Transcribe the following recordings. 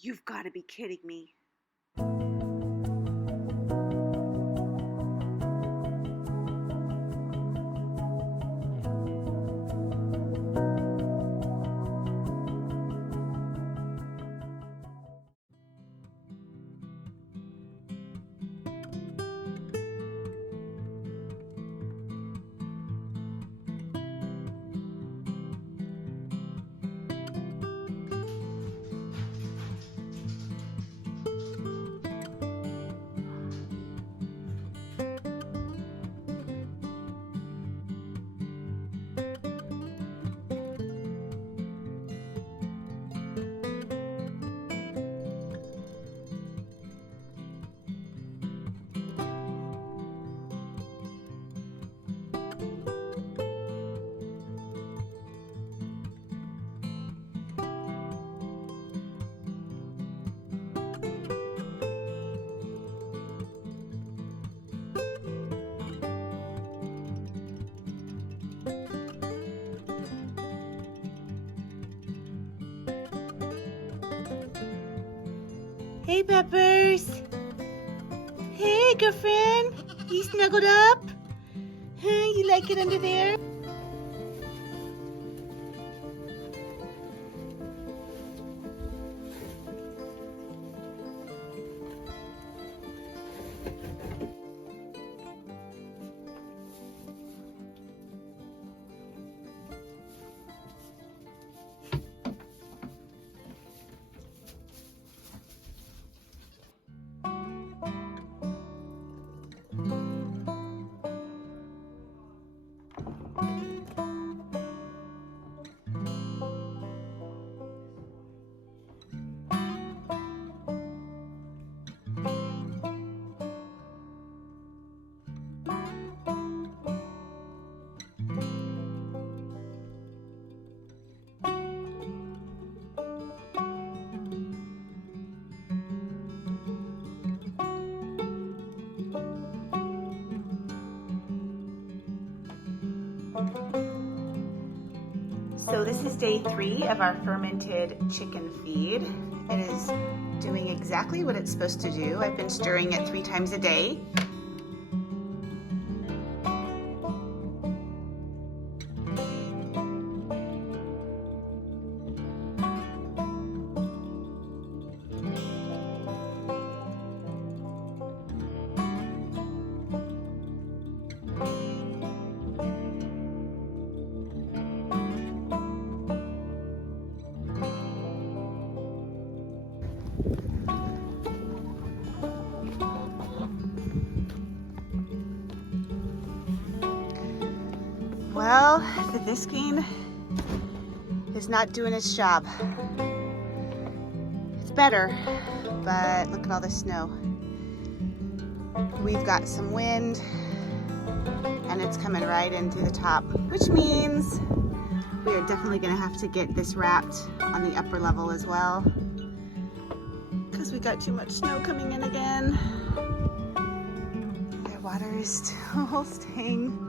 You've got to be kidding me. Hey, Peppers. Hey, girlfriend. You snuggled up? Huh? You like it under there? So this is day 3 of our fermented chicken feed. It is doing exactly what it's supposed to do. I've been stirring it 3 times a day. Well, the whisking is not doing its job. It's better, but look at all the snow. We've got some wind, and it's coming right in through the top, which means we are definitely going to have to get this wrapped on the upper level as well, because we got too much snow coming in again. Their water is still staying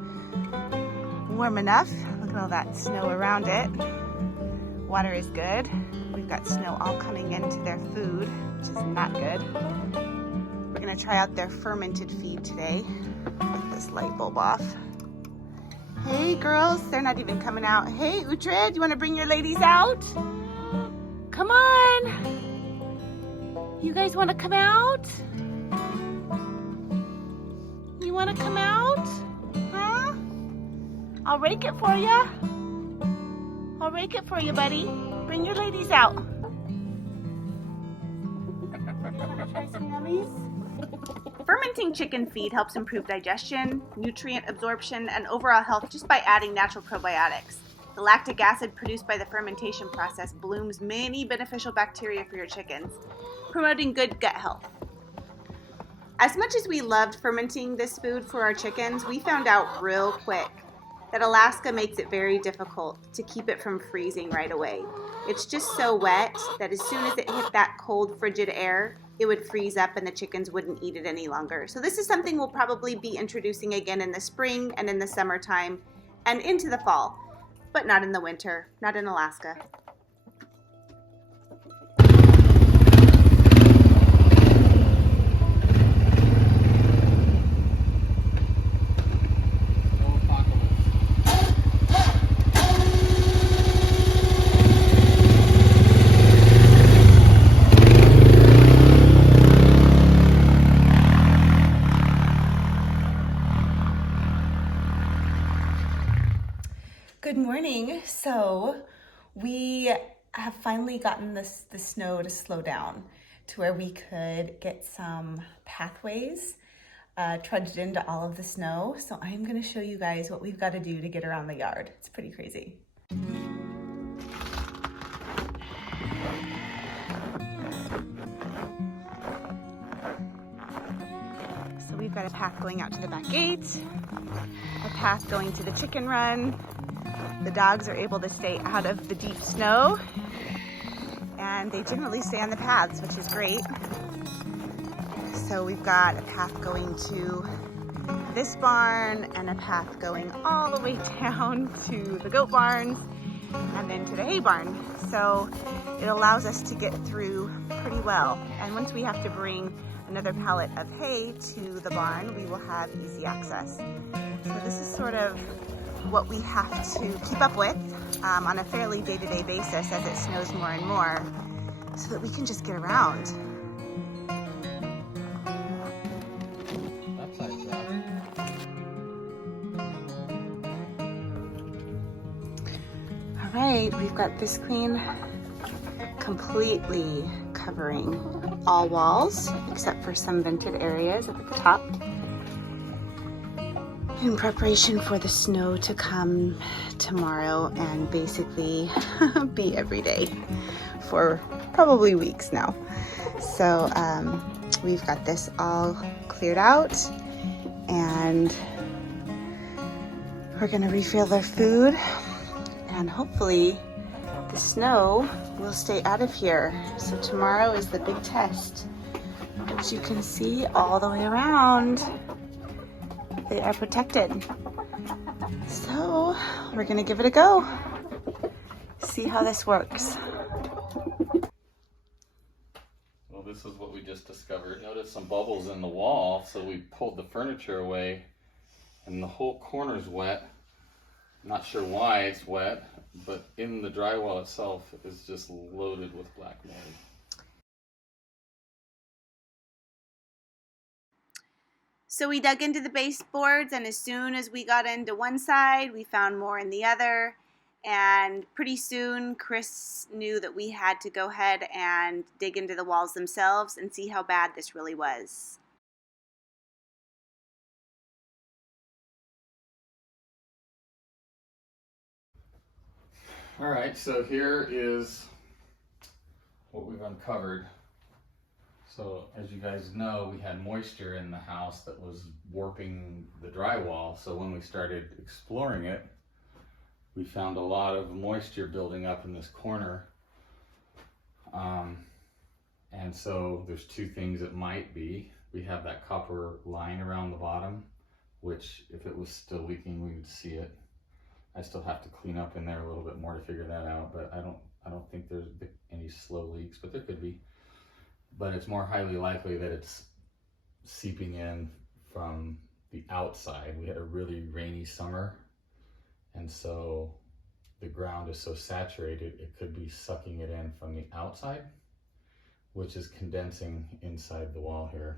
warm enough. Look at all that snow around it. Water is good. We've got snow all coming into their food, which is not good. We're gonna try out their fermented feed today. Get this light bulb off. Hey girls, they're not even coming out. Hey Uhtred, you wanna bring your ladies out? Come on. You guys wanna come out? You wanna come out? Huh? I'll rake it for you. I'll rake it for you, buddy. Bring your ladies out. Wanna try some yummies? Fermenting chicken feed helps improve digestion, nutrient absorption, and overall health just by adding natural probiotics. The lactic acid produced by the fermentation process blooms many beneficial bacteria for your chickens, promoting good gut health. As much as we loved fermenting this food for our chickens, we found out real quick that Alaska makes it very difficult to keep it from freezing right away. It's just so wet that as soon as it hit that cold, frigid air, it would freeze up and the chickens wouldn't eat it any longer. So this is something we'll probably be introducing again in the spring and in the summertime and into the fall, but not in the winter, not in Alaska. We have finally gotten the snow to slow down to where we could get some pathways trudged into all of the snow. So I'm gonna show you guys what we've got to do to get around the yard. It's pretty crazy. So we've got a path going out to the back gate, a path going to the chicken run. The dogs are able to stay out of the deep snow, and they generally stay on the paths, which is great. So we've got a path going to this barn and a path going all the way down to the goat barns and then to the hay barn. So it allows us to get through pretty well. And once we have to bring another pallet of hay to the barn, we will have easy access. So this is sort of what we have to keep up with on a fairly day-to-day basis as it snows more and more, so that we can just get around. All right, we've got this queen completely covering all walls except for some vented areas at the top, in preparation for the snow to come tomorrow and basically be every day for probably weeks now. So we've got this all cleared out, and we're gonna refill their food, and hopefully the snow will stay out of here. So tomorrow is the big test, which you can see all the way around. They are protected. So we're gonna give it a go. See how this works. Well, this is what we just discovered. Notice some bubbles in the wall, so we pulled the furniture away and the whole corner's wet. I'm not sure why it's wet, but in the drywall itself is just loaded with black mold. So we dug into the baseboards, and as soon as we got into one side, we found more in the other. And pretty soon, Chris knew that we had to go ahead and dig into the walls themselves and see how bad this really was. All right, so here is what we've uncovered. So as you guys know, we had moisture in the house that was warping the drywall. So when we started exploring it, we found a lot of moisture building up in this corner. And so there's two things it might be. We have that copper line around the bottom, which if it was still leaking, we would see it. I still have to clean up in there a little bit more to figure that out, but I don't think there's any slow leaks, but there could be. But it's more highly likely that it's seeping in from the outside. We had a really rainy summer, and so the ground is so saturated, it could be sucking it in from the outside, which is condensing inside the wall here.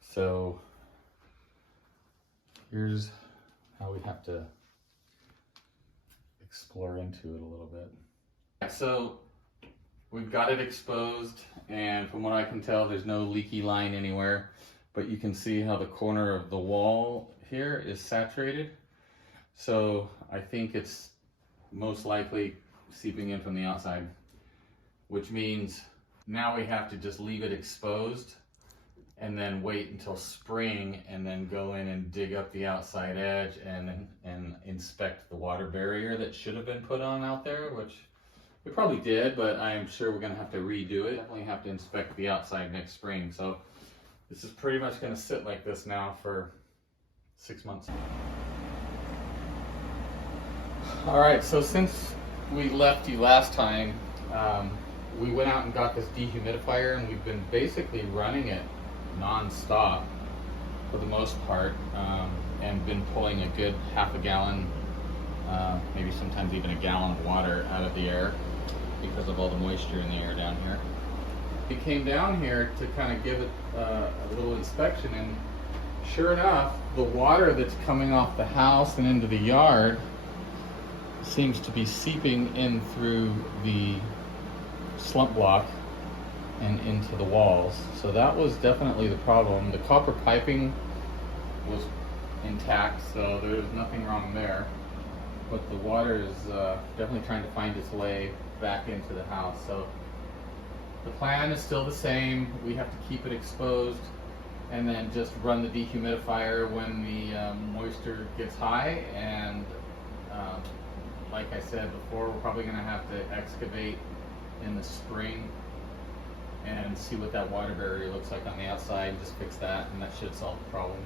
So here's how we have to explore into it a little bit. So we've got it exposed, and from what I can tell, there's no leaky line anywhere, but you can see how the corner of the wall here is saturated. So I think it's most likely seeping in from the outside, which means now we have to just leave it exposed and then wait until spring and then go in and dig up the outside edge and inspect the water barrier that should have been put on out there, which we probably did, but I'm sure we're gonna have to redo it. Definitely have to inspect the outside next spring. So this is pretty much gonna sit like this now for 6 months. All right, so since we left you last time, we went out and got this dehumidifier, and we've been basically running it non-stop for the most part, and been pulling a good half a gallon, maybe sometimes even a gallon of water out of the air because of all the moisture in the air down here. We came down here to kind of give it a little inspection, and sure enough, the water that's coming off the house and into the yard seems to be seeping in through the slump block and into the walls. So that was definitely the problem. The copper piping was intact, so there's nothing wrong there. But the water is definitely trying to find its way back into the house. So the plan is still the same. We have to keep it exposed and then just run the dehumidifier when the moisture gets high. And like I said before, we're probably going to have to excavate in the spring and see what that water barrier looks like on the outside and just fix that, and that should solve the problem.